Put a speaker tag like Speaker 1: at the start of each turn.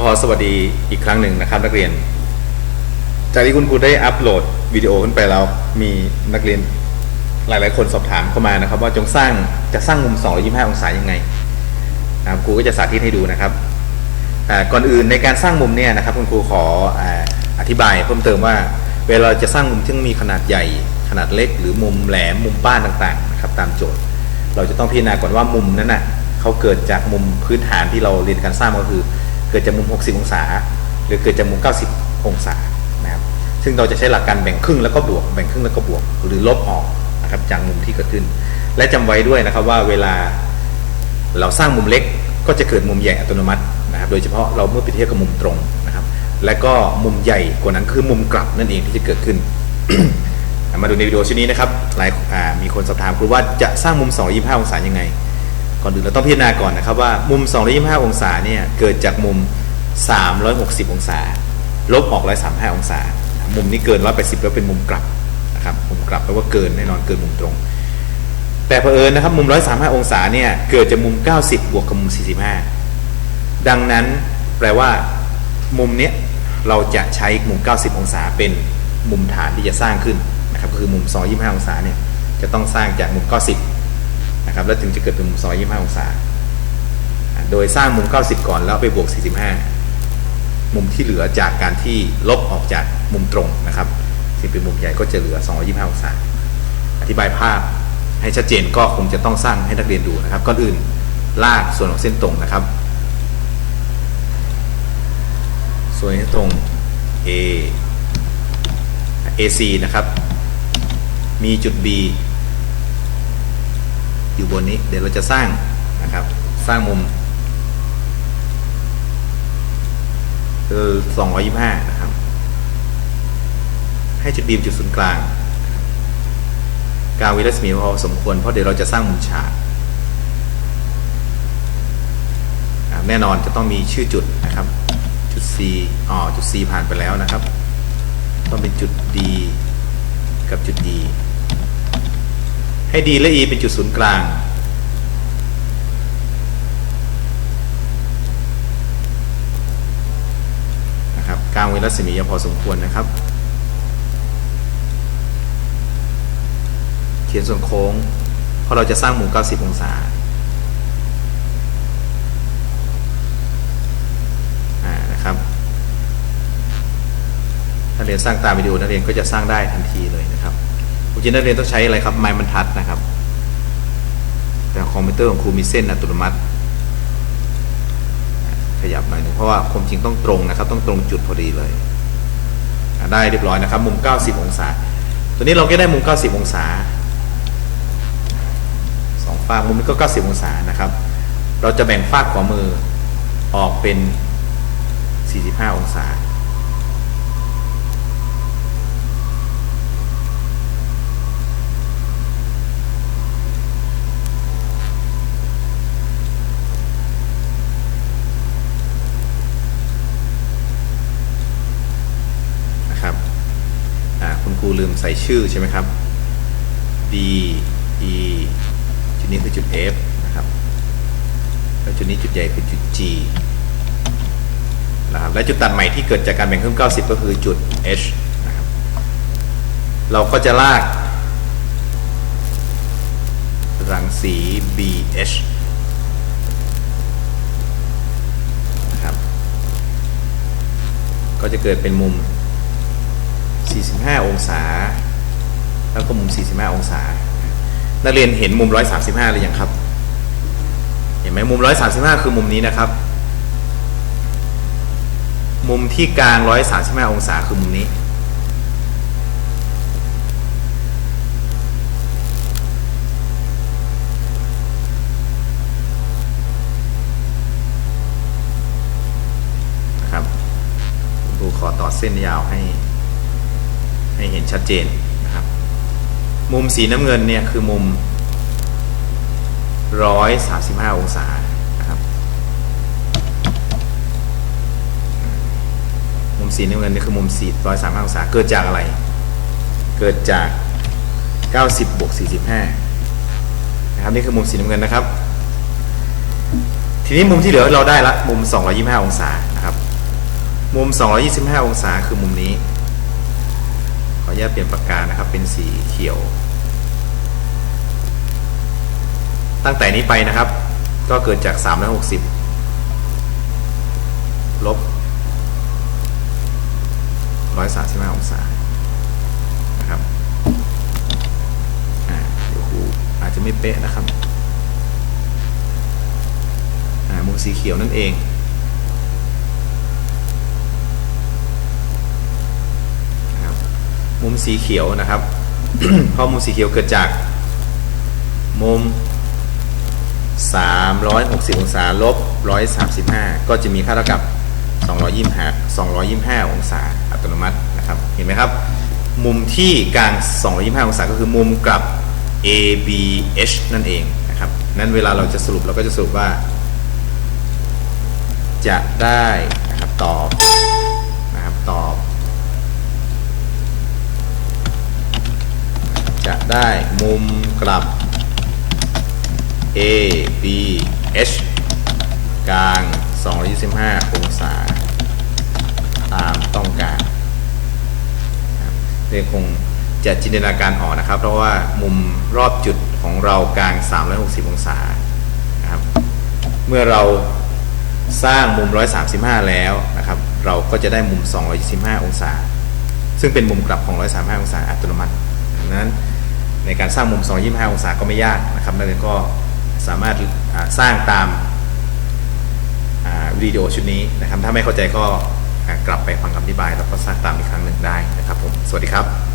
Speaker 1: พอสวัสดีอีกครั้งหนึ่งนะครับ นักเรียน จากที่คุณครูได้อัปโหลดวิดีโอขึ้นไปแล้วมีนักเรียนหลาย ๆ คนสอบถามเข้ามานะครับ ว่าจงสร้างจะสร้างมุม 225 องศายังไงนะครับครูก็จะสาธิตให้ดูนะครับก่อนอื่นในการสร้างมุมเนี่ยนะครับคุณครูขอออธิบายเพิ่มเติมว่า เวลาจะสร้างมุมที่มีขนาดใหญ่ ขนาดเล็ก หรือมุมแหลมมุมป้านต่างๆนะครับตามโจทย์ เราจะต้องพิจารณาก่อนว่ามุมนั้นน่ะเขาเกิดจากมุมพื้นฐานที่เราเรียนการสร้างก็คือ กิดจากมุม 60 องศา หรือเกิดจากมุม 90 องศานะครับซึ่งเราจะใช้หลักการแบ่งครึ่งแล้วก็บวกแบ่งครึ่งแล้วก็บวก หรือลบออกนะครับจากมุมที่เกิดขึ้น และจำไว้ด้วยนะครับว่าเวลาเราสร้างมุมเล็กก็จะเกิดมุมใหญ่อัตโนมัตินะครับ โดยเฉพาะเราเมื่อเปเทียบกับมุมตรงนะครับ และก็มุมใหญ่กว่านั้นคือมุมกลับนั่นเองที่จะเกิดขึ้น มาดูในวิดีโอชิ้นนี้นะครับหลายมีคนสอบถามครูว่าจะสร้างมุม 225 องศายังไง ก่อนอื่นเราต้องพิจารณาก่อนนะครับว่ามุม 225 องศาเนี่ยเกิดจากมุม 360 องศา ลบออก 135 องศา มุมนี้เกิน 180 แล้วเป็นมุมกลับนะครับมุมกลับแปลว่าเกินแน่นอนเกินมุมตรง แต่เผอิญนะครับมุม 135 องศาเนี่ยเกิดจากมุม 90 บวกกับมุม 45 ดังนั้นแปลว่ามุมเนี้ยเราจะใช้มุม 90 องศาเป็นมุมฐานที่จะสร้างขึ้นนะครับก็คือมุม 225 องศาเนี่ยจะต้องสร้างจากมุม 90 นะครับแล้วถึงจะเกิดเป็นมุม225 องศา โดยสร้างมุม 90 ก่อนแล้วไปบวก 45 มุมที่เหลือจากการที่ลบออกจากมุมตรงนะครับซึ่งเป็นมุมใหญ่ก็จะเหลือ 225 องศา อธิบายภาพให้ชัดเจนก็คงจะต้องสร้างให้นักเรียนดูนะครับก่อนอื่นลากส่วนของเส้นตรงนะครับ ส่วนเส้นตรง A AC นะครับ มีจุด B อยู่บนนี้ เดี๋ยวเราจะสร้างนะครับ สร้างมุมคือ225 นะครับ ให้จุด B เป็นจุดศูนย์กลาง กางวิรัศมีพอสมควร เพราะเดี๋ยวเราจะสร้างมุมฉากแน่นอนจะต้องมีชื่อจุดนะครับ จุด C อ๋อ จุด C ผ่านไปแล้วนะครับ ต้องเป็นจุด D กับจุด E ให้ D และ E เป็นจุดศูนย์กลาง นะครับกลางเวรัศมียังพอสมควรนะครับ เขียนส่วนโค้ง เพราะเราจะสร้างมุม 90 องศาอ่านะครับถ้าเรียนสร้างตามวิดีโอนักเรียนก็จะสร้างได้ทันทีเลยนะครับ จริงๆนักเรียนต้องใช้อะไรครับ ไม้บรรทัดนะครับ แต่คอมพิวเตอร์ของครูมีเส้นอัตโนมัติ ขยับหน่อยหนึงเพราะว่าความจริงต้องตรงนะครับ ต้องตรงจุดพอดีเลย ได้เรียบร้อยนะครับ มุม 90 องศา ตัวนี้เราก็ได้มุม 90 องศาสองฝ้ากมุมนี้ก็ 90 องศานะครับ เราจะแบ่งฝ้ากขวามือออกเป็น 45 องศา นะครับอ่าคุณครู ลืมใส่ชื่อใช่ไหมครับ D E จุดนี้คือจุด F นะครับแล้วจุดนี้จุดใหญ่คือจุด G นะครับและจุดตัดใหม่ที่เกิดจากการแบ่งครึ่ง 90 ก็คือจุด H นะครับเราก็จะลากรังสี BH นะครับ ก็จะเกิดเป็นมุม 45 องศา แล้วก็มุม 45 องศา นักเรียนเห็นมุม 135หรือยังครับ เห็นไหมมุม 135 คือมุมนี้นะครับ มุมที่กลาง 135 องศาคือมุมนี้ นะครับครูขอต่อเส้นยาวให้ ให้เห็นชัดเจนนะครับ มุมสีน้ำเงินเนี่ยคือมุม 135 องศานะครับ มุมสีน้ำเงินนี่คือมุมสี135 องศา เกิดจากอะไร เกิดจาก 90 บวก 45 นะครับ นี่คือมุมสีน้ำเงินนะครับ ทีนี้มุมที่เหลือเราได้ละ มุม 225 องศานะครับ มุม 225 องศาคือมุมนี้ ขออนุญาตเปลี่ยนปากกานะครับเป็นสีเขียว ตั้งแต่นี้ไปนะครับ ก็เกิดจาก 360 ลบ 135 องศานะครับเดี๋ยวครูอาจจะไม่เป๊ะนะครับมุมสีเขียวนั่นเอง นะครับ มุมสีเขียวนะครับเพราะมุมสีเขียวเกิดจาก มุม 360 องศาลบ 135 ก็จะมีค่าเท่ากับ 225 225 องศาอัตโนมัตินะครับ เห็นไหมครับ มุมที่กลาง 225 องศาก็คือมุมกลับ ABH นั่นเองนะครับ นั้นเวลาเราจะสรุปเราก็จะสรุปว่า จะได้นะครับตอบนะครับตอบ จะได้มุมกลับ A B H กลาง 225 องศา ตามต้องการเรียคงจะจินตนาการออกนะครับ เพราะว่ามุมรอบจุดของเรากลาง 360 องศานะครับ เมื่อเราสร้างมุม 135 แล้วนะครับ เราก็จะได้มุม 225 องศา ซึ่งเป็นมุมกลับของ 135 องศาอัตโนมัติดังนั้น ในการสร้างมุม 225 องศาก็ไม่ยากนะครับนักเรียนก็สามารถสร้างตามวิดีโอชุดนี้นะครับ ถ้าไม่เข้าใจก็กลับไปฟังคำอธิบาย แล้วก็สร้างตามอีกครั้งหนึ่งได้นะครับผม สวัสดีครับ